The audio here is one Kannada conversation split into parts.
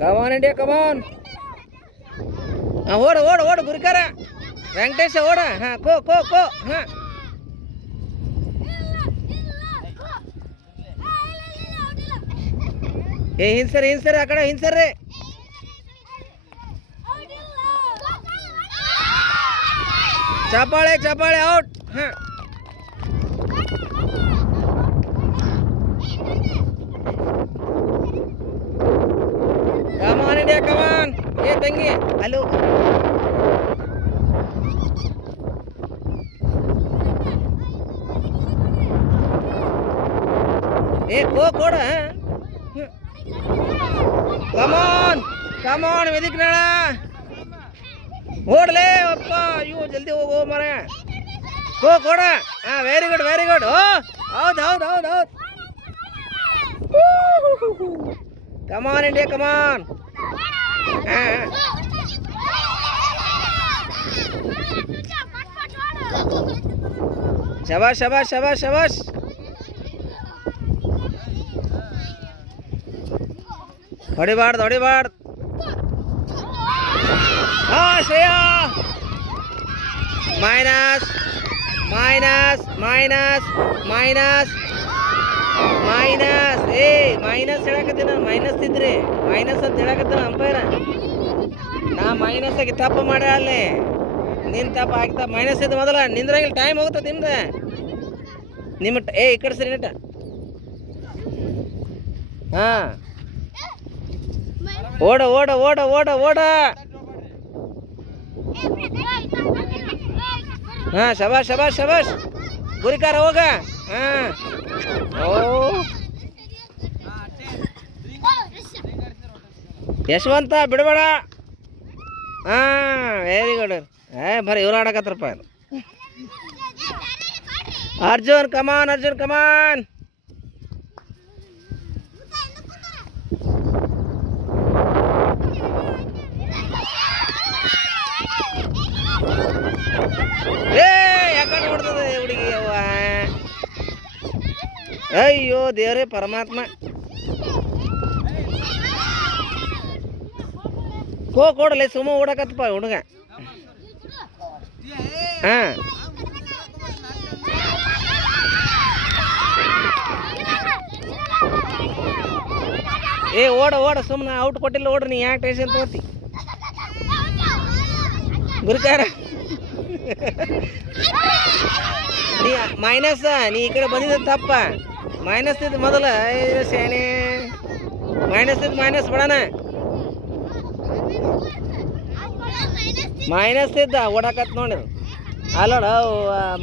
ಕಮಾನ್ ಇಂಡಿಯಾ ಕಮಾನ್. ಓಡ ಓಡ ಓಡ ಗುರುಕಾರ ವೆಂಕಟೇಶ ಓಡ. ಹಾಂ ಕೋ ಕೋ ಕೋ. ಹಾಂ ಏ ಹಿಂಸರಿ ಹಿಂಸರಿ ಆ ಕಡೆ ಹಿಂಸರ್ರಿ. ಚಪ್ಪಾಳೆ ಚಪ್ಪಾಳೆ ಔಟ್. ಹಾಂ ಕಮಾನ್ ಇಂಡಿಯಾ ಕಮಾನ್. ಏ ತಂಗಿ ಅಲ್ಲೋ ಏ ಕೋ ಕೊಡ. ಕಮಾನ್ ಕಮಾನ್ ವೆದಿಕ್ನಾಳ ಓಡ್ಲೇ ಅಪ್ಪ. ಅಯ್ಯೋ ಜಲ್ದಿ ಹೋಗೋ ಮರ. ಕೋ ಕೊಡ. ಹಾಂ ವೆರಿ ಗುಡ್ ವೆರಿ ಗುಡ್. ಓ ಹೌದು ಹೌದು ಹೌದು ಹೌದು. ಕಮಾನ್ ಇಂಡಿಯಾ ಕಮಾನ್. ಹಾಂ ಶಬಾಷ್ ಶಬಾಷ್ ಶಬಾಷ್ ಶಬಾಷ್. ಹೊಡಿಬಾರ್ದು ಹೊಡಿಬಾರ್ದು. ಹಾಂ Shreya minus minus minus minus minus. ಏ ಮೈನಸ್ ಹೇಳಕತ್ತೀನಿ ನಾನು. ಮೈನಸ್ ಇದ್ರಿ ಮೈನಸ್ ಅಂತ ಹೇಳಕತ್ತೀನಿ ಅಂಪೈರ. ನಾ ಮೈನಸ್ ಆಗಿ ತಪ್ಪು ಮಾಡ್ಯ ಅಲ್ಲಿ. ನಿನ್ನ ತಪ್ಪು ಆಗ್ತಾ ಮೈನಸ್ ಇದ್ದು ಮೊದಲ ನಿಂದ್ರಂಗಿಲ್ಲ. ಟೈಮ್ ಹೋಗ್ತದೆ ನಿಮ್ದು. ನಿಮ್ಮ ಏ ಈ ಕಡೆ ಸರಿ ನೆಟ್ಟ. ಹಾಂ ಓಡ ಓಡ ಓಡ ಓಡ ಓಡ. ಹಾಂ ಶಬಾಷ್ ಶಬಾಷ್ ಶಬಾಷ್. ಗುರಿಕಾರ ಹೋಗ. ಹಾಂ ಓ ಯಶವಂತ ಬಿಡಬೇಡ. ಹಾಂ ವೆರಿ ಗುಡ್. ಬರೀ ಇವ್ರು ಆಡಕತ್ತಾರಪ್ಪ. ಅರ್ಜುನ್ ಕಮಾನ್ ಅರ್ಜುನ್ ಕಮಾನ್. ಏ ಯಾಕಂದ್ರೆ ನೋಡ್ತದೆ ಹುಡುಗಿ ಅವ್ವ. ಅಯ್ಯೋ ದೇವರೇ ಪರಮಾತ್ಮ. ಕೋ ಕೊಡಲಿ ಸುಮ್ಮ ಓಡಕತ್ತಪ್ಪ ಹುಡುಗ. ಹಾಂ ಏ ಓಡ ಓಡ ಸುಮ್ಮನೆ ಔಟ್ ಕೊಟ್ಟಿಲ್ಲ ಓಡ್ರಿ. ನೀ ಯಾಕೆ ಟೆನ್ಷನ್ ತಗೋತಿ ಗುರುಕಾರ. ನೀ ಮೈನಸ್ ನೀ ಈ ಕಡೆ ಬಂದಿದ್ದ ತಪ್ಪ. ಮೈನಸ್ ಇದ್ದು ಮೊದಲ ಸೇಣೆ. ಮೈನಸ್ ಇದ್ದು ಮೈನಸ್ ಬಿಡೋಣ. ಮೈನಸ್ ಇದ್ದ ಓಡಾಕತ್ ನೋಡಿ. ಅಲ್ಲೋಡ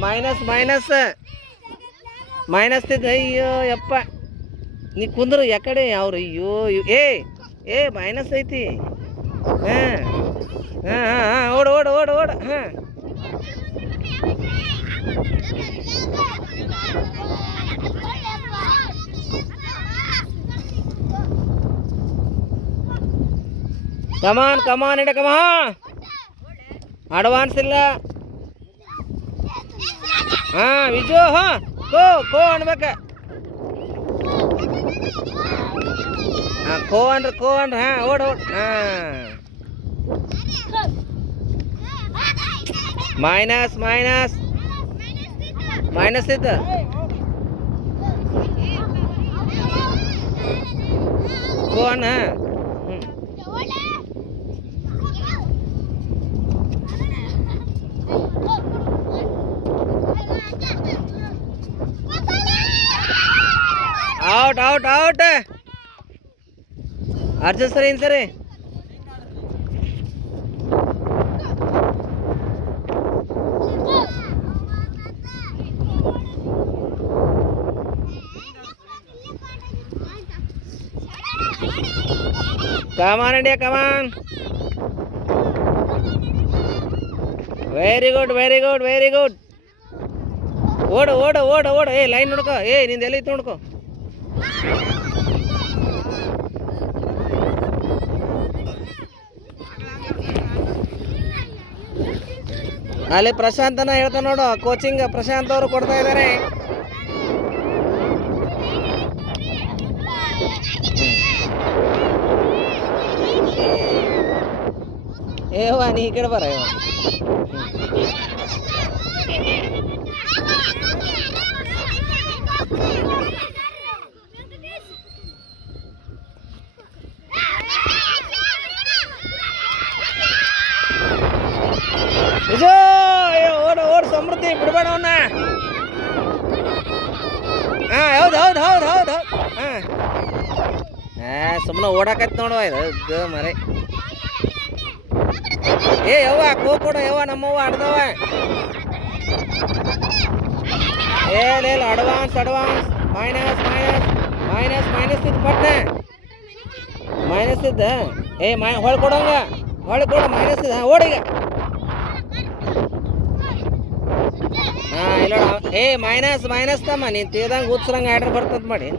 ಮೈನಸ್ ಮೈನಸ್ ಮೈನಸ್ ಇದ್ದ. ಅಯ್ಯೋ ಯಪ್ಪ ನೀ ಕುಂದ್ರು ಯಾಕಡೆ ಅವ್ರು. ಅಯ್ಯೋ ಏ ಏ ಮೈನಸ್ ಐತಿ. ಹಾಂ ಹಾಂ ಹಾಂ ಹಾಂ ಓಡ ಓಡ ಓಡ ಓಡ. ಹಾಂ ಕಮಾನ್ ಕಮಾನ್ ಇಡ ಕಮಾ. ಅಡ್ವಾನ್ಸ್ ಇಲ್ಲ. ಹಾಂ ವಿಜು. ಹಾಂ ಕೋ ಕೋ ಅನ್ಬೇಕ. ಹಾಂ ಕೋ ಅನ್ರಿ ಕೋ ಅನ್ರಿ. ಹಾಂ ಓಡ ಓಡ. ಹಾಂ ಮೈನಸ್ ಮೈನಸ್ ಮೈನಸ್ ಇದ್ದ. ಕೋ ಅಣ್ಣ. Out out out. ಅರ್ಜುನ್ ಸರಿ ಏನು ಸರಿ. Come on India come on. Very good very good very good. ಓಡ ಓಡ ಓಡ ಓಡ. ಏ ಲೈನ್ ನೋಡ್ಕೋ. ಏ ನಿಂದ ಎಲ್ಲ ಇತ್ತು ನೋಡ್ಕೋ. ಅಲ್ಲಿ ಪ್ರಶಾಂತನ ಹೇಳ್ತಾ ನೋಡು. ಕೋಚಿಂಗ್ ಪ್ರಶಾಂತ್ ಅವರು ಕೊಡ್ತಾ ಇದ್ದಾರೆ. ಏವ ನೀ ಈ ಕಡೆ ಬರ ಇವ ನಿಜ ಓಡ ಓಡ್ ಸಮೃದ್ಧಿ ಬಿಡ್ಬೇಡ ಅವನ್ನ ಹಾಂ ಹೌದು ಹೌದು ಹೌದು ಹೌದು ಹೌದು ಹಾಂ ಸುಮ್ಮನೆ ಓಡಾಕೈತಿ ನೋಡುವ ಇದು ಮರೆ ಏ ಯವ್ವ ಕೊಡು ಯವ್ವ ನಮ್ಮವ್ವ ಆಡ್ದವ ಏನಿಲ್ಲ advance advance minus minus minus minus ಇದ್ದು ಪಟ್ನೆ ಮೈನಸ್ ಇದ್ದ ಏ ಹೊಳ್ ಕೊಡೋಂಗ ಹೊಳೆ ಕೊಡು ಮೈನಸ್ ಇದೆ ಓಡೀಗ ಹಾಂ ಇಲ್ಲ ಏ ಮೈನಸ್ ಮೈನಸ್ ತಮ್ಮ ನೀನು ತೀರ್ದಂಗೆ ಉತ್ಸರಂಗೆ ಆರ್ಡ್ರ್ ಬರ್ತಂತ ಮಾಡಿ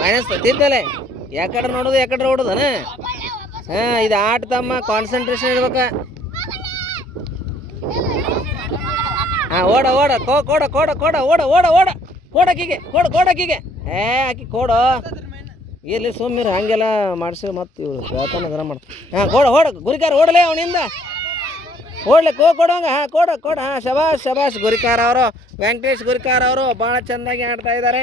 ಮೈನಸ್ ತಿದ್ದಲೆ ಯಾಕಡೆ ನೋಡೋದು ಯಾಕಡೆ ಓಡೋದನ ಹಾಂ ಇದು ಆಟ ತಮ್ಮ ಕಾನ್ಸಂಟ್ರೇಷನ್ ಇರ್ಬೇಕ ಹಾಂ ಓಡ ಓಡ ಕೊಡ ಕೊಡ ಕೊಡ ಓಡ ಓಡ ಓಡ ಕೊಡಕ್ಕಿಗೆ ಕೊಡಕ್ಕಿಗೆ ಏ ಆಕಿ ಕೊಡು ಇಲ್ಲಿ ಸುಮ್ಮಿರು ಹಂಗೆಲ್ಲ ಮಾಡಿಸಿ ಮತ್ತೆ ಇವರು ಹೇಳ್ತಾನೆ ಅದನ್ನ ಮಾಡ್ತಾರೆ ಹಾಂ ಓಡ ಗುರಿಕಾರ ಓಡಲೇ ಅವನಿಂದ ಓಡ್ಲಿಕ್ಕೆ ಕೊಡೋಂಗ ಹಾಂ ಕೊಡ ಹಾಂ ಶಬಾಷ್ ಶಬಾಷ್ ಗುರಿಕಾರ ಅವರು ವೆಂಕಟೇಶ್ ಗುರಿಕಾರ ಅವರು ಭಾಳ ಚೆಂದಾಗಿ ಆಡ್ತಾ ಇದ್ದಾರೆ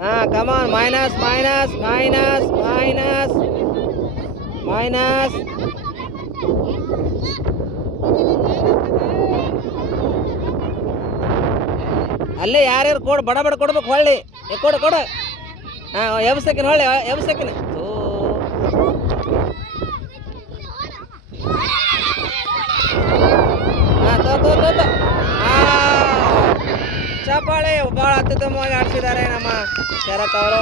ಹಾಂ come on minus minus minus minus minus ಅಲ್ಲೇ ಯಾರ್ಯಾರು ಬಡ ಕೊಡ್ಬೇಕು ಹೊಳ್ಳಿ ಕೊಡು ಹಾಂ ಎಬ್ಸಕಿನ ಹೊಳ್ಳಿ ಎಬ್ಸಕಿನ ಹಾಂ ತೋ ಚಪ್ಪಾಳೆ ಭಾಳ ಅತ್ಯುತ್ತಮವಾಗಿ ಆಡ್ತಿದ್ದಾರೆ ನಮ್ಮ ಶರತ್ ಅವರು